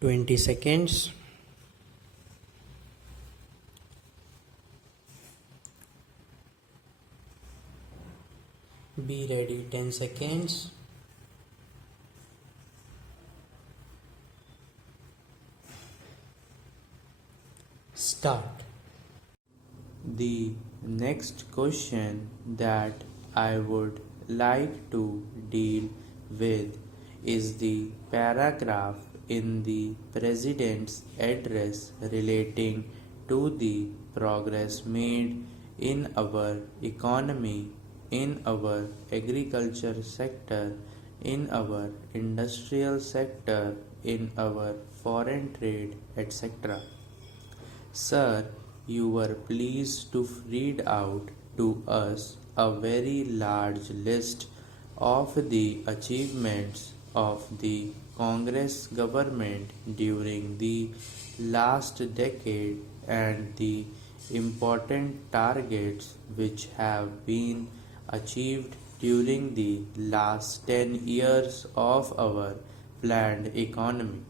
20 seconds. Be ready. 10 seconds. Start. The next question that I would like to deal with is the paragraph in the President's address relating to the progress made in our economy, in our agriculture sector, in our industrial sector, in our foreign trade, etc. Sir, you were pleased to read out to us a very large list of the achievements of the Congress government during the last decade and the important targets which have been achieved during the last 10 years of our planned economy.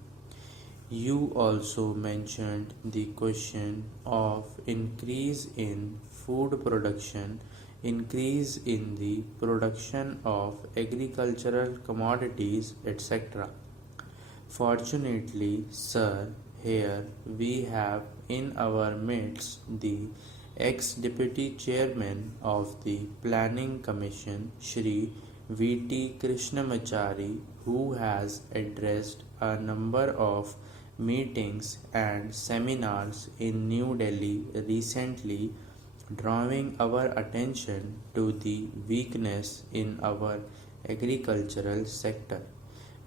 You also mentioned the question of increase in food production, increase in the production of agricultural commodities, etc. Fortunately, sir, here we have in our midst the ex-deputy chairman of the Planning Commission, Shri V.T. Krishnamachari, who has addressed a number of meetings and seminars in New Delhi recently, drawing our attention to the weakness in our agricultural sector.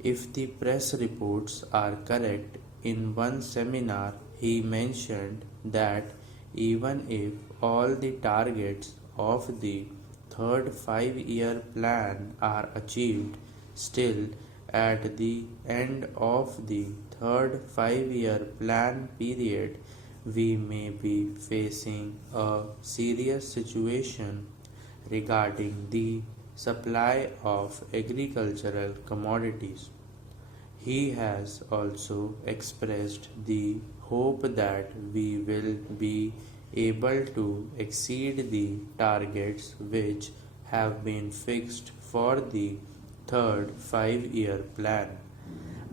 If the press reports are correct, in one seminar he mentioned that even if all the targets of the third 5-year plan are achieved, still at the end of the third 5-year plan period, we may be facing a serious situation regarding the supply of agricultural commodities. He has also expressed the hope that we will be able to exceed the targets which have been fixed for the third 5-year plan.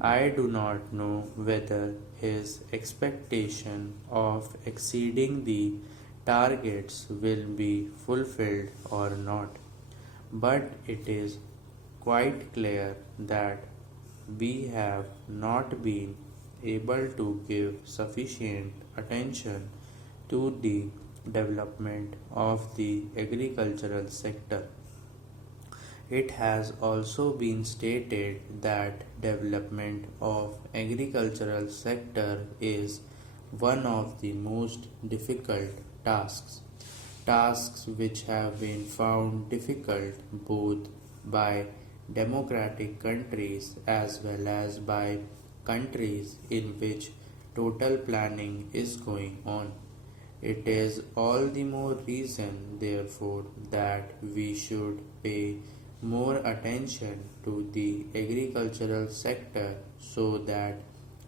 I do not know whether his expectation of exceeding the targets will be fulfilled or not, but it is quite clear that we have not been able to give sufficient attention to the development of the agricultural sector. It has also been stated that development of agricultural sector is one of the most difficult tasks which have been found difficult both by democratic countries as well as by countries in which total planning is going on. It is all the more reason, therefore, that we should pay more attention to the agricultural sector so that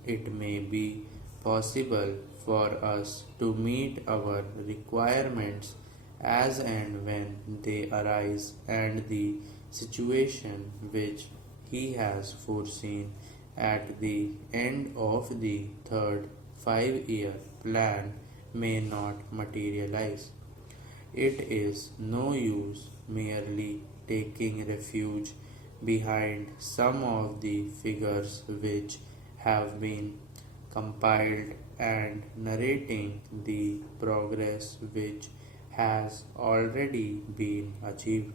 it may be possible for us to meet our requirements as and when they arise, and the situation which he has foreseen at the end of the third 5-year plan may not materialize. It is no use merely taking refuge behind some of the figures which have been compiled and narrating the progress which has already been achieved.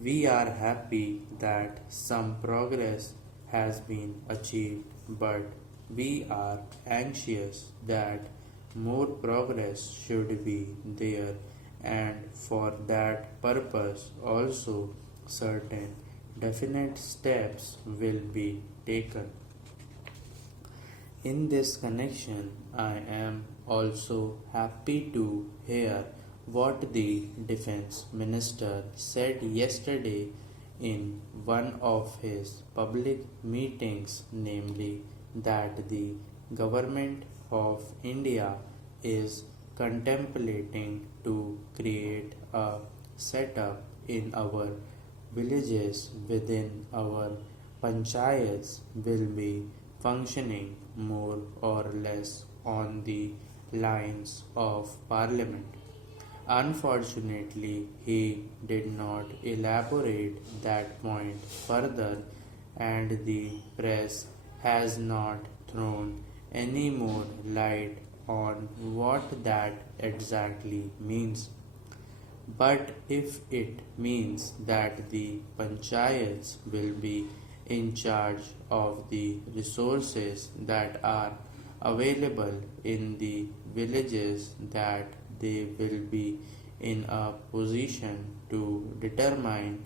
We are happy that some progress has been achieved, but we are anxious that more progress should be there, and for that purpose also certain definite steps will be taken. In this connection, I am also happy to hear what the Defense Minister said yesterday in one of his public meetings, namely that the Government of India is contemplating to create a setup in our villages within our panchayats will be functioning more or less on the lines of parliament. Unfortunately, he did not elaborate that point further, and the press has not thrown any more light on what that exactly means. But if it means that the panchayats will be in charge of the resources that are available in the villages, that they will be in a position to determine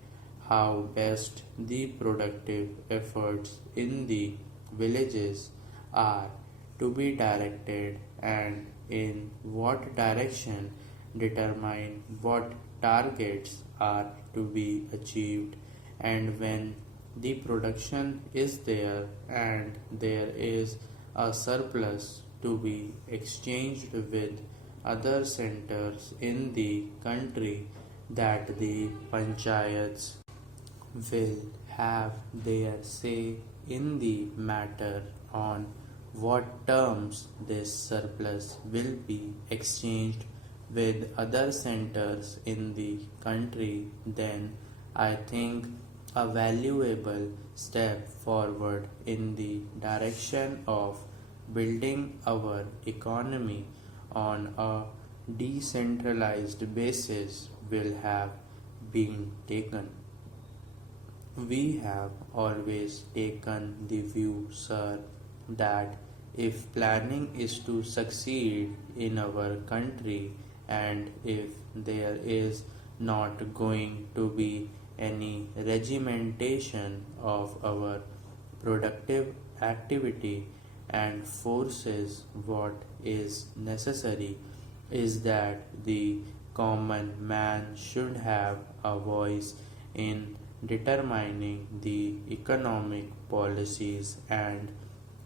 how best the productive efforts in the villages are to be directed, and in what direction determine what targets are to be achieved, and when the production is there and there is a surplus to be exchanged with other centers in the country, that the panchayats will have their say in the matter on what terms this surplus will be exchanged with other centers in the country, then I think a valuable step forward in the direction of building our economy on a decentralized basis will have been taken. We have always taken the view, sir, that if planning is to succeed in our country, and if there is not going to be any regimentation of our productive activity and forces, what is necessary is that the common man should have a voice in determining the economic policies and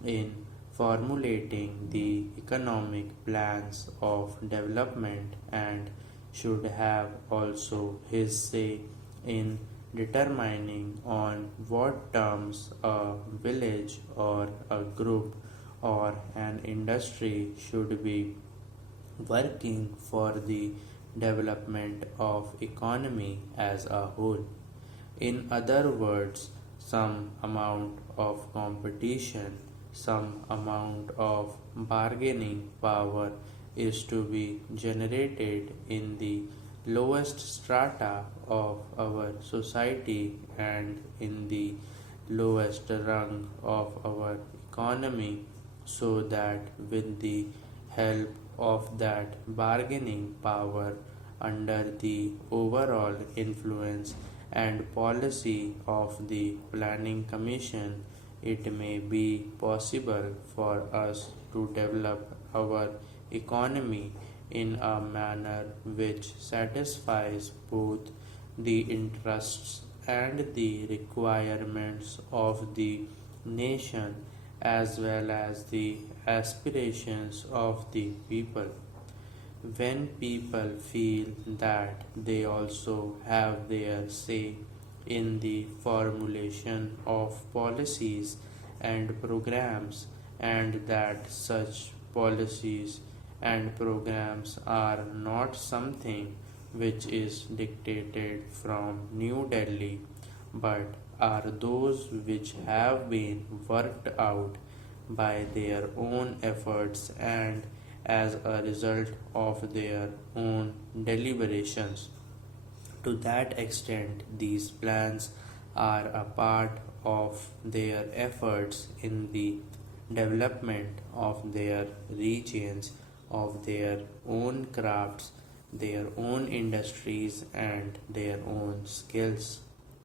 in formulating the economic plans of development, and should have also his say in determining on what terms a village or a group or an industry should be working for the development of economy as a whole. In other words, some amount of competition, some amount of bargaining power is to be generated in the lowest strata of our society and in the lowest rung of our economy, so that with the help of that bargaining power, under the overall influence and policy of the Planning Commission, it may be possible for us to develop our economy in a manner which satisfies both the interests and the requirements of the nation as well as the aspirations of the people. When people feel that they also have their say in the formulation of policies and programs, and that such policies and programs are not something which is dictated from New Delhi, but are those which have been worked out by their own efforts and as a result of their own deliberations. To that extent, these plans are a part of their efforts in the development of their regions, of their own crafts, their own industries, and their own skills.